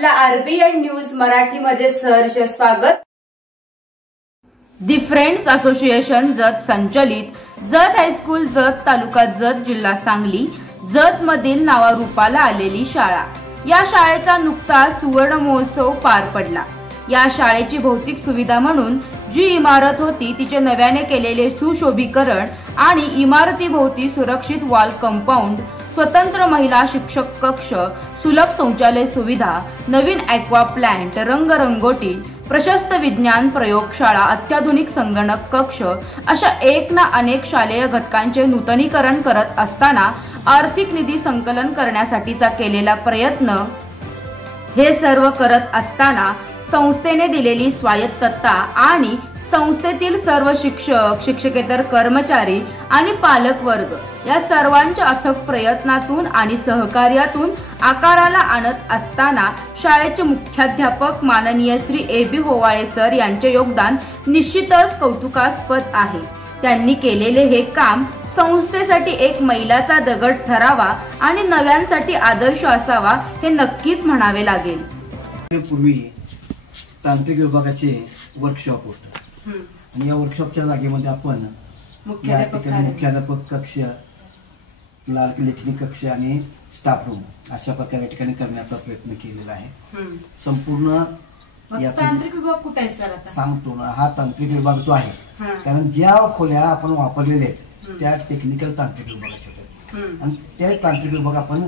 आपल्या RBN news मराठीमध्ये सहर्ष स्वागत। दी फ्रेंड्स असोसिएशन जत संचलित जत हायस्कूल जत तालुका जत जिल्हा सांगली जत मधील नावारूपाला आलेली शाळा। या शाळेचा नुकताच सुवर्ण महोत्सव पार पडला। या शाळेची भौतिक सुविधा म्हणून जी इमारत होती तिचे नव्याने केलेले सुशोभीकरण आणि इमारतीभोवती सुरक्षित वॉल कंपाऊंड, स्वतंत्र महिला शिक्षक कक्ष, सुलभ शौचालय सुविधा, नवीन ॲक्वा प्लांट, रंगरंगोटी, प्रशस्त विज्ञान प्रयोगशाळा, अत्याधुनिक संगणक कक्ष अशा एक ना अनेक शालेय घटकांचे नूतनीकरण करत असताना आर्थिक निधी संकलन करण्यासाठीचा केलेला प्रयत्न, हे सर्व करत असताना संस्थेने दिलेली स्वायत्तता आणि संस्थेतील सर्व शिक्षक, शिक्षकेतर कर्मचारी आणि पालक वर्ग या सर्वांच्या अथक प्रयत्नातून आणि सहकार्यातून आकाराला आणत असताना शाळेचे मुख्याध्यापक माननीय श्री ए.बी. होवाळे सर यांचे योगदान निश्चितच कौतुकास्पद आहे। त्यांनी केलेले हे काम संस्थेसाठी एक मैलाचा दगड ठरावा आणि नव्यांसाठी आदर्श असावा हे नक्कीच म्हणावे लागेल। पूर्वी तांत्रिक विभागाचे वर्कशॉप होतं आणि या वर्कशॉपच्या जागेमध्ये आपण मुख्याध्यापक कक्ष, लाल लेखनी कक्ष आणि स्टाफ रूम अशा प्रकारे या ठिकाणी करण्याचा प्रयत्न केलेला आहे। संपूर्ण तांत्रिक विभाग कुठे आहे सर? आता सांगतो ना, हा तांत्रिक विभाग जो आहे, कारण ज्या खोल्या आपण वापरलेल्या आहेत त्या टेक्निकल तांत्रिक विभागाच्या होत्या आणि त्या तांत्रिक विभाग आपण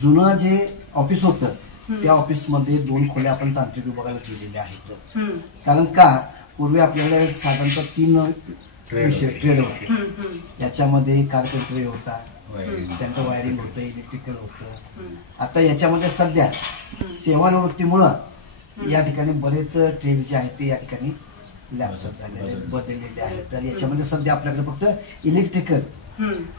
जुनं जे ऑफिस होतं त्या ऑफिस मध्ये 2 खोल्या आपण तांत्रिक विभागाला दिलेल्या आहेत। कारण का पूर्वी आपल्याला साधारणतः 3 विषय ट्रेड होते, याच्यामध्ये कारपेंटरी होता, त्यानंतर वायरिंग होतं, इलेक्ट्रिकल होतं। आता याच्यामध्ये सध्या सेवानिवृत्तीमुळं या ठिकाणी बरेच ट्रेड जे आहेत ते या ठिकाणी लॅप्स झालेले बदललेले आहेत। तर याच्यामध्ये सध्या आपल्याकडे फक्त इलेक्ट्रिकल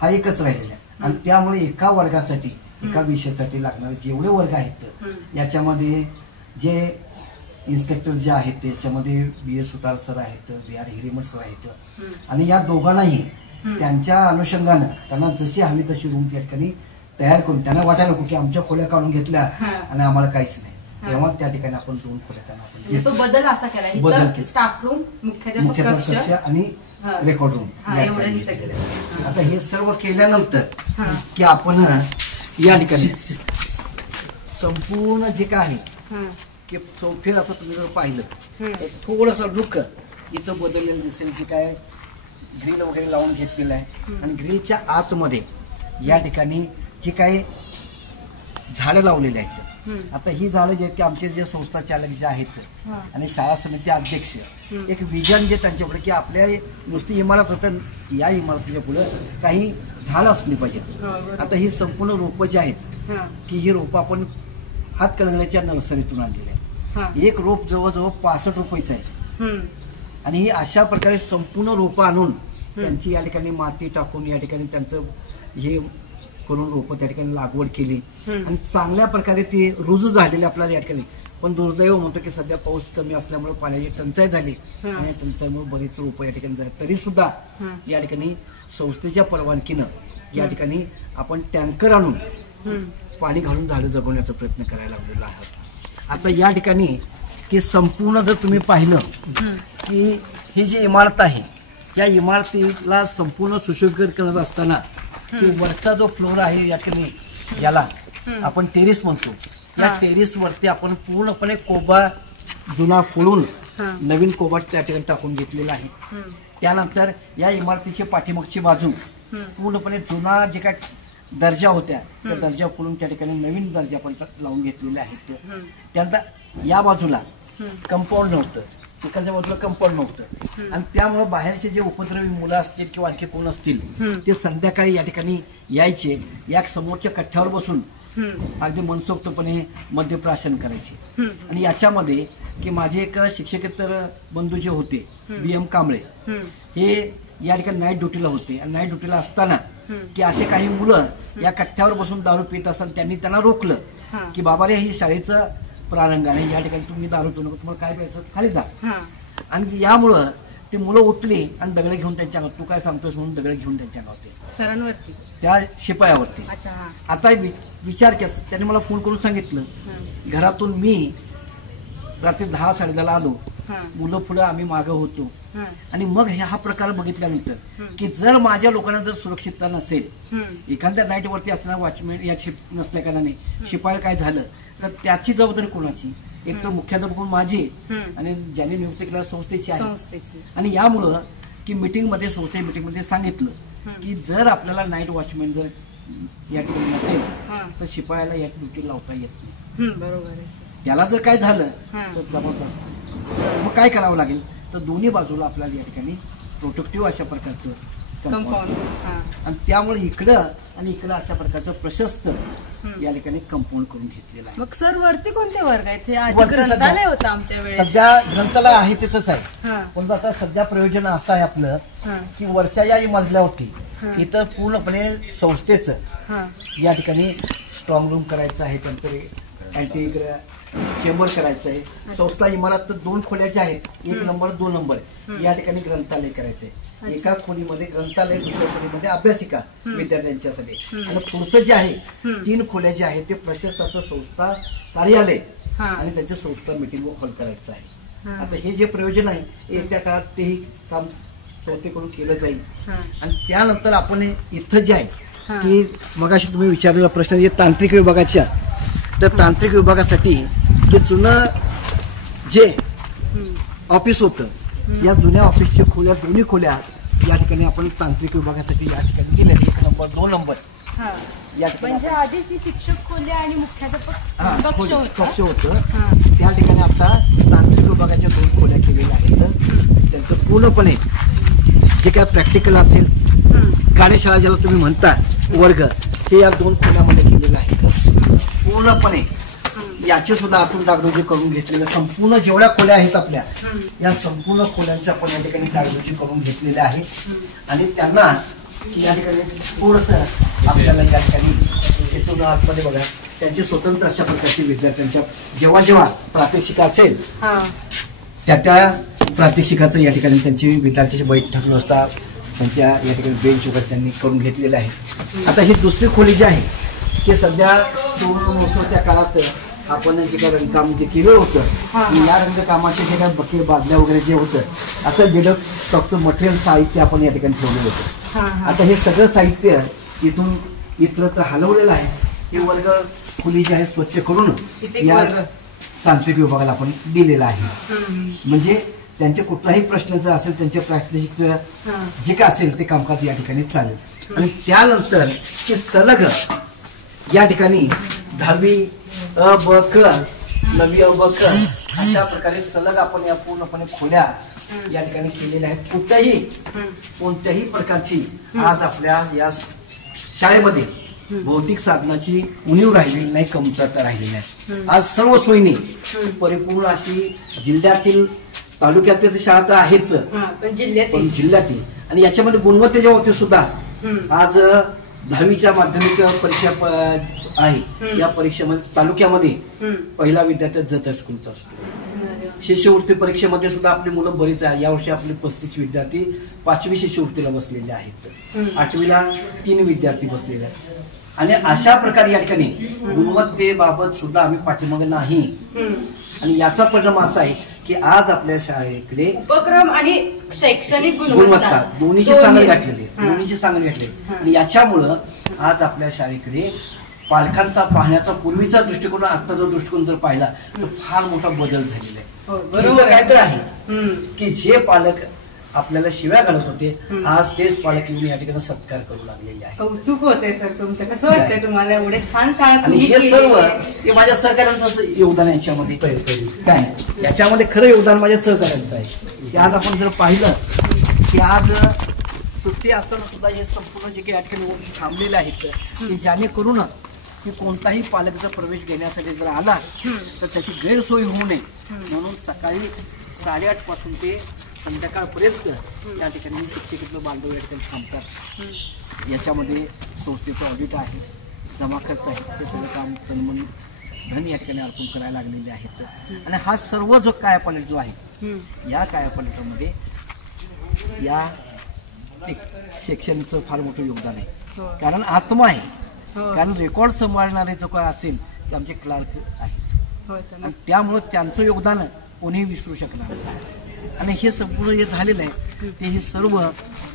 हा एकच राहिलेला आहे आणि त्यामुळे एका वर्गासाठी, एका विषयासाठी लागणारे जेवढे वर्ग आहेत याच्यामध्ये जे इन्स्पेक्टर जे आहेत त्याच्यामध्ये बी.एस. सुतार सर आहेत, बी.आर. हिरेमठ सर आहेत आणि या दोघांनाही त्यांच्या अनुषंगानं त्यांना जशी हवी तशी रूम त्या ठिकाणी तयार करून त्यांना वाटायला नको की आमच्या खोल्या काढून घेतल्या आणि आम्हाला काहीच नाही, तेव्हा त्या ठिकाणी आपण 2 खोल्या त्यांना आपण तो बदल असा केला, बदल स्टाफ रूम, मुख्याध्यापक कक्ष आणि रेकॉर्ड रूम। आता हे सर्व केल्यानंतर की आपण या ठिकाणी संपूर्ण जे काय आहे की चौफेर असं तुम्ही जर पाहिलं थोडस लुक इथं बदललेलं दिसेल, जे काय ग्रिल वगैरे लावून घेतलेलं आहे आणि ग्रिलच्या आतमध्ये या ठिकाणी जे काही झाडं लावलेली आहेत। आता ही झाडं जे आहेत की आमचे जे संस्था चालक जे आहेत आणि शाळा समिती अध्यक्ष एक विजन जे त्यांच्यापुढे की आपल्या नुसती इमारत होतं, या इमारतीच्या पुढे काही झाडं असली पाहिजेत। आता ही संपूर्ण रोपं जी आहेत की ही रोपं आपण हातकणंगल्याच्या नर्सरीतून आणलेली आहे। एक रोप जवळजवळ 65 रुपयाचं आहे आणि ही अशा प्रकारे संपूर्ण रोपं आणून त्यांची या ठिकाणी माती टाकून या ठिकाणी त्यांचं हे करून रोपं त्या ठिकाणी लागवड केली आणि चांगल्या प्रकारे ते रुजू झालेले आपल्याला या ठिकाणी। पण दुर्दैव म्हणतो की सध्या पाऊस कमी असल्यामुळे पाण्याची टंचाई झाली आणि टंचाईमुळे बरीच रोपं या ठिकाणी झाली, तरी सुद्धा या ठिकाणी संस्थेच्या परवानगीनं या ठिकाणी आपण टँकर आणून पाणी घालून झाडं जगवण्याचा प्रयत्न करायला लागलेला आहे। आता या ठिकाणी की संपूर्ण जर तुम्ही पाहिलं की ही जी इमारत आहे या इमारतीला संपूर्ण सुशोभीकरण करत असताना की वरचा जो फ्लोर आहे या ठिकाणी याला आपण टेरेस म्हणतो, या टेरेस वरती आपण पूर्णपणे कोबा जुना फोडून नवीन कोबा त्या ठिकाणी टाकून घेतलेला आहे। त्यानंतर या इमारतीची पाठीमागची बाजू पूर्णपणे जुना जे काय दर्जा होत्या त्या दर्जा फोडून त्या ठिकाणी नवीन दर्जा आपण लावून घेतलेले आहेत। त्यानंतर या बाजूला कंपाऊंड नव्हतं, एखाद्या बाजूला कंपाऊंड नव्हतं आणि त्यामुळे बाहेरचे जे उपद्रवी मुलं असतील किंवा आणखी कोण असतील ते संध्याकाळी या ठिकाणी यायचे, या समोरच्या कट्ट्यावर बसून अगदी मनसोक्तपणे मद्यप्राशन करायचे। आणि याच्यामध्ये की माझे एक शिक्षकेतर बंधू जे होते बी.एम. कांबळे हे या ठिकाणी नाईट ड्युटीला होते आणि नाईट ड्युटीला असताना की असे काही मुलं या कट्ट्यावर बसून दारू पित असताना त्यांनी त्यांना रोखलं की बाबा रे ही शाळेचं प्रारंगण आहे, या ठिकाणी तुम्ही दारू पिऊ नको, तुम्हाला काय प्यायचं खाली जा। आणि यामुळं ते मुलं उठली आणि दगड घेऊन त्यांच्या अंगावर, तू काय सांगतोस म्हणून दगड घेऊन त्यांच्या अंगावरती, सरांवरती, त्या शिपायावरती. अच्छा. हा. आता विचार केला, त्यांनी मला फोन करून सांगितलं, घरातून मी रात्री 10 10:30 आलो, मुलं पुढं आम्ही मागं होतो, आणि मग हा प्रकार बघितल्यानंतर की जर माझ्या लोकांना जर सुरक्षितता नसेल, एखाद्या नाईटवरती असणारा वॉचमॅन या शिप नसल्या कारणाने शिपायाला काय झालं तर त्याची जबाबदारी कोणाची? एक तर मुख्याध्यापक माझी आणि ज्यांनी नियुक्ती केल्या संस्थेची आहे. आणि यामुळं की मीटिंगमध्ये, संस्थे मीटिंगमध्ये सांगितलं की जर आपल्याला नाईट वॉचमॅन जर या ठिकाणी नसेल तर शिपायाला या ड्युटी लावता येत नाही. बरोबर आहे. त्याला जर काय झालं तर जबाबदार मग काय करावं लागेल, तर दोन्ही बाजूला आपल्याला या ठिकाणी प्रोटेक्टिव्ह अशा प्रकारचं कंपाऊंड, आणि त्यामुळे इकडं आणि इकडं अशा प्रकारचं प्रशस्त या ठिकाणी कंपाऊंड करून घेतलेलं आहे. मग सर वरती कोणते वर्ग आहेत? हे आधी ग्रंथालय होतं आमच्या वेळेस. सध्या ग्रंथालय आहे तिथंच आहे, पण आता सध्या प्रयोजन असं आहे आपलं की वरच्या या मजल्यावरती इथं पूर्णपणे संस्थेचं या ठिकाणी स्ट्रॉंग रूम करायचं आहे, त्यांचं अँटी चेंबर करायचं आहे. संस्था इमारत 2 खोल्याच्या आहेत, 1 नंबर 2 नंबर या ठिकाणी ग्रंथालय करायचंय. एका खोलीमध्ये ग्रंथालय, दुसऱ्या खोलीमध्ये अभ्यासिका विद्यार्थ्यांच्यासाठी, आणि पुढचं जे आहे 3 खोल्या जे आहेत ते प्रशासनाचं संस्था कार्यालय आणि त्यांच्या संस्था मीटिंग हॉल करायचं आहे. आता हे जे प्रयोजन आहे येत्या काळात तेही काम संस्थेकडून केलं जाईल. आणि त्यानंतर आपण इथं जे आहे की मगाशी तुम्ही विचारलेला प्रश्न तांत्रिक विभागाच्या, तर तांत्रिक विभागासाठी की जुनं जे ऑफिस होतं, या जुन्या ऑफिसच्या खोल्या, दोन्ही खोल्या या ठिकाणी आपण तांत्रिक विभागासाठी या ठिकाणी दिल्या, 1 नंबर 2 नंबर या ठिकाणी. म्हणजे आधी ती शिक्षक खोल्या आणि मुख्याध्यापक कक्ष होतं, त्या ठिकाणी आता तांत्रिक विभागाच्या 2 खोल्या केलेल्या आहेत. त्यांचं पूर्णपणे जे काय प्रॅक्टिकल असेल, कार्यशाळा ज्याला तुम्ही म्हणता वर्ग, हे या 2 खोल्यामध्ये केलेलं आहे. पूर्णपणे याचे सुद्धा आतून डागडुजी करून घेतलेलं, संपूर्ण जेवढ्या खोल्या आहेत आपल्या या संपूर्ण खोल्यांचं आपण या ठिकाणी डागडुजी करून घेतलेल्या आहे. आणि त्यांना या ठिकाणी थोडस आपल्याला या ठिकाणी इथून आतमध्ये बघा, त्यांची स्वतंत्र अशा प्रकारची विद्यार्थ्यांच्या जेव्हा प्रात्यक्षिक असेल त्या प्रात्यक्षिकाचं या ठिकाणी त्यांची विद्यार्थ्यांची बैठक व्यवस्था, त्यांच्या या ठिकाणी बेंच वगैरे त्यांनी करून घेतलेलं आहे. आता ही दुसरी खोली जी आहे ते सध्या सुवर्ण महोत्सवाच्या काळात आपण जे काही रंगकाम जे केलं होतं, या रंगकामाचे जे काही बके, बादल्या वगैरे जे होतं असं डिडक्ट स्टॉकचं मटेरियल साहित्य आपण या ठिकाणी ठेवलेलं होतं. आता हे सगळं साहित्य इथून इतरत्र हलवलेलं आहे. हे वर्ग खोली जी आहे स्वच्छ करून या तांत्रिक विभागाला आपण दिलेलं आहे. म्हणजे त्यांचे कुठलाही प्रश्न जर असेल, त्यांच्या प्रात्यक्षिकचं जे काय असेल ते कामकाज या ठिकाणी चालेल. आणि त्यानंतर की सलग या ठिकाणी 10वी अ ब क, 9वी अ ब क अशा प्रकारे सलग आपण या पूर्णपणे खोल्या या ठिकाणी केलेल्या आहेत. कोणत्याही प्रकारची आज आपल्या या शाळेमध्ये भौतिक साधनाची उणीव राहिलेली नाही, कमतरता राहिलेली नाही. आज सर्व सोयीने परिपूर्ण अशी जिल्ह्यातील, तालुक्यातील शाळा तर आहेच, पण जिल्ह्यातील, आणि याच्यामध्ये गुणवत्तेच्या बाबतीत सुद्धा आज 10वीच्या माध्यमिक परीक्षा आहे, या परीक्षेमध्ये तालुक्यामध्ये पहिला विद्यार्थी जत हायस्कूलचा असतो. शिष्यवृत्ती परीक्षेमध्ये सुद्धा आपली मुलं बरीच आहे. यावर्षी आपले 35 विद्यार्थी 5वी शिष्यवृत्तीला बसलेले आहेत, 8वीला 3 विद्यार्थी बसलेले आहेत. आणि अशा प्रकारे या ठिकाणी गुणवत्तेबाबत सुद्धा आम्ही पाठीमागे नाही. आणि याचा परिणाम असा आहे की आज आपल्या शाळेकडे उपक्रम आणि शैक्षणिक गुणवत्ता दोन्हीची सांगड घातलेली आहे. आणि याच्यामुळं आज आपल्या शाळेकडे पालकांचा पाहण्याचा पूर्वीचा दृष्टिकोन, आत्ताचा दृष्टिकोन जर पाहिला तर फार मोठा बदल झालेला आहे. काहीतरी आहे की जे पालक आपल्याला शिव्या घालत होते, आज तेच पालक येऊन या ठिकाणी सत्कार करू लागलेले आहे. कौतुक होते सर तुमचं. कसं वाटतंय तुम्हाला एवढे छान शाळा? आणि हे सर्व हे माझ्या सहकार्यांचं योगदान आहे याच्यामध्ये. काय याच्यामध्ये खरं योगदान माझ्या सहकार्यांचं आहे. आज आपण जर पाहिलं की आज सुट्टी असताना सुद्धा हे संपूर्ण जे काही या ठिकाणी थांबलेले आहेत की जेणेकरून की कोणताही पालक जर प्रवेश घेण्यासाठी जर आला तर त्याची गैरसोय होऊ नये म्हणून सकाळी 8:30 पासून ते संध्याकाळपर्यंत या ठिकाणी शिक्षक बांधव या ठिकाणी थांबतात. याच्यामध्ये संस्थेचं ऑडिट आहे, जमा खर्च आहे, ते सगळं काम तनमन धन या ठिकाणी अर्पण करायला लागलेले आहेत. आणि हा सर्व जो कायापालट जो आहे, या कायापालटामध्ये या सेक्शनचं फार मोठं योगदान आहे. हो. कारण आत्मा आहे. हो. कारण रेकॉर्ड सांभाळणारे जो काय असेल ते आमचे क्लार्क आहेत. हो सर. आणि त्यामुळं त्यांचं योगदान कोणीही विसरू शकणार नाही. आणि हे संपूर्ण जे झालेलं आहे ते हे सर्व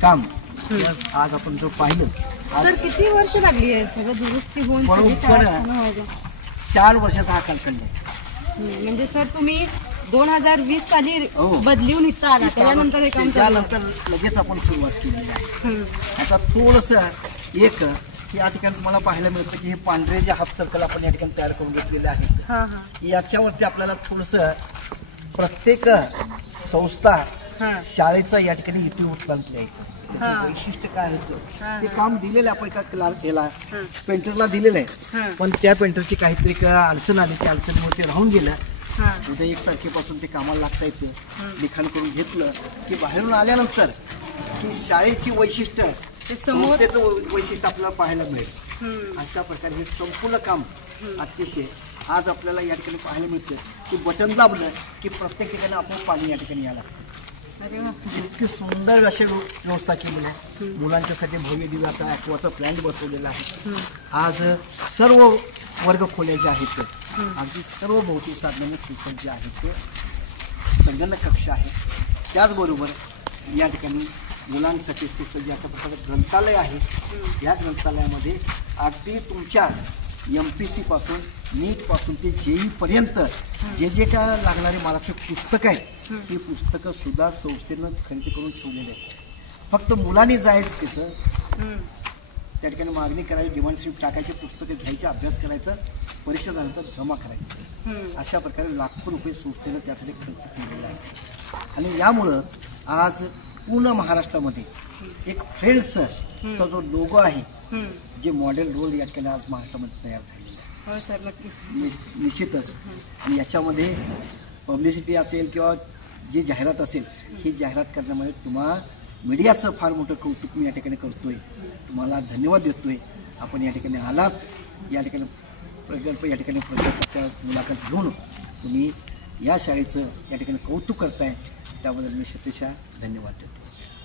काम आज आपण जो पाहिलं सर किती वर्ष लागली आहे सगळं दुरुस्ती होऊन सगळी बरोबर शाळा छान व्हायला? 4 वर्षाचा हा कालखंड आहे. म्हणजे सर तुम्ही 2020 साली हो. बदलून इथं आला त्यानंतर हे काम चालू आहे. त्यानंतर लगेच आपण सुरुवात केलेली आहे. हम्म. आता थोडंसं एक की या ठिकाणी तुम्हाला पाहायला मिळतं की हे पांढरे जे हाफ सर्कल आपण या ठिकाणी तयार करून घेतलेले आहेत हा हा याच्यावरती आपल्याला थोडंसं प्रत्येक संस्था हा शाळेचा या ठिकाणी इतिवृत्तांत लिहायचं. त्याचं वैशिष्ट्य काय आहे ते काम दिलेलं आहे आपण एका क्लार्क याला पेंटरला दिलेलं आहे. पण त्या पेंटरची काहीतरी अडचण आली त्या अडचणीमुळे ते राहून गेलं. हा उद्या 1 तारखेपासून ते कामाला लागता येतं. लिखाण करून घेतलं की बाहेरून आल्यानंतर की शाळेची वैशिष्ट्य संस्थेचं वैशिष्ट्य आपल्याला पाहायला मिळेल. अशा प्रकारे हे संपूर्ण काम अतिशय आज आपल्याला या ठिकाणी पाहायला मिळतं की बटन दाबलं की प्रत्येक ठिकाणी आपण पाणी या ठिकाणी यायला लागतं. अरे वा. इतकी सुंदर अशी व्यवस्था केलेली आहे. मुलांच्यासाठी भव्य दिव्य असा ॲक्वाचा प्लॅन्ट बसवलेला आहे. आज सर्व वर्ग खोल्या जे आहेत अगदी सर्व भौतिक साधनांनी सुसज्ज आहेत. ते संगणक कक्ष आहे. त्याचबरोबर या ठिकाणी मुलांसाठी सुसज्ज अशा प्रकारचं ग्रंथालय आहे. या ग्रंथालयामध्ये अगदी तुमच्या MPC पासून नीटपासून ते JEE पर्यंत जे काय लागणारे मराठी पुस्तकं आहेत ती पुस्तकं सुद्धा संस्थेनं खरेदी करून ठेवलेली आहेत. फक्त मुलांनी जायचं तिथं त्या ठिकाणी मागणी करायची, डिमांड स्लिप टाकायची, पुस्तकं घ्यायची, अभ्यास करायचं, परीक्षा झाल्यानंतर जमा करायचं. अशा प्रकारे लाखो रुपये संस्थेनं त्यासाठी खर्च केलेला आहे. आणि यामुळं आज पूर्ण महाराष्ट्रामध्ये एक फ्रेंड्सचा जो लोगो आहे जे मॉडेल रोल या ठिकाणी आज महाराष्ट्रामध्ये तयार झालेला आहे. हो सर नक्कीच. निश्चितच. आणि याच्यामध्ये पब्लिसिटी असेल किंवा जी जाहिरात असेल ही जाहिरात करण्यामध्ये तुम्हा मीडियाचं फार मोठं कौतुक मी या ठिकाणी करतोय. तुम्हाला धन्यवाद देतोय. आपण या ठिकाणी आलात. या ठिकाणी प्रकल्प या ठिकाणी प्रशासनाच्या मुलाखत घेऊन तुम्ही या शाळेचं या ठिकाणी कौतुक करताय त्याबद्दल मी शतशः धन्यवाद देतो.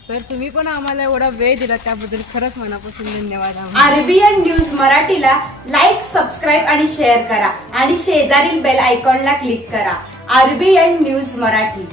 सर तुम्ही पण आम्हाला एवढा वेळ दिला त्याबद्दल खरंच मनापासून धन्यवाद. RBN न्यूज मराठीला लाईक, सबस्क्राईब आणि शेअर करा आणि शेजारील बेल आयकॉनला क्लिक करा. RBN news Marathi.